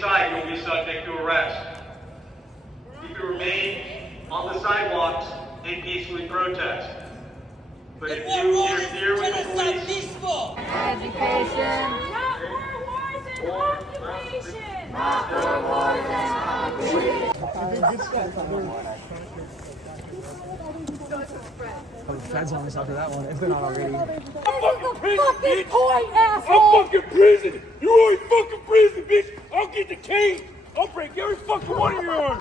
inside, you'll be subject to arrest. You can remain on the sidewalks and peacefully protest. But if you interfere with the police, education, not more wars and occupation, not for wars and occupation. Oh, the feds on us after that one, if they're not already. I'm fucking prison, bitch! I'm fucking prison! You ain't fucking prison, bitch! I'll get the cane! I'll break every fucking one of your arms!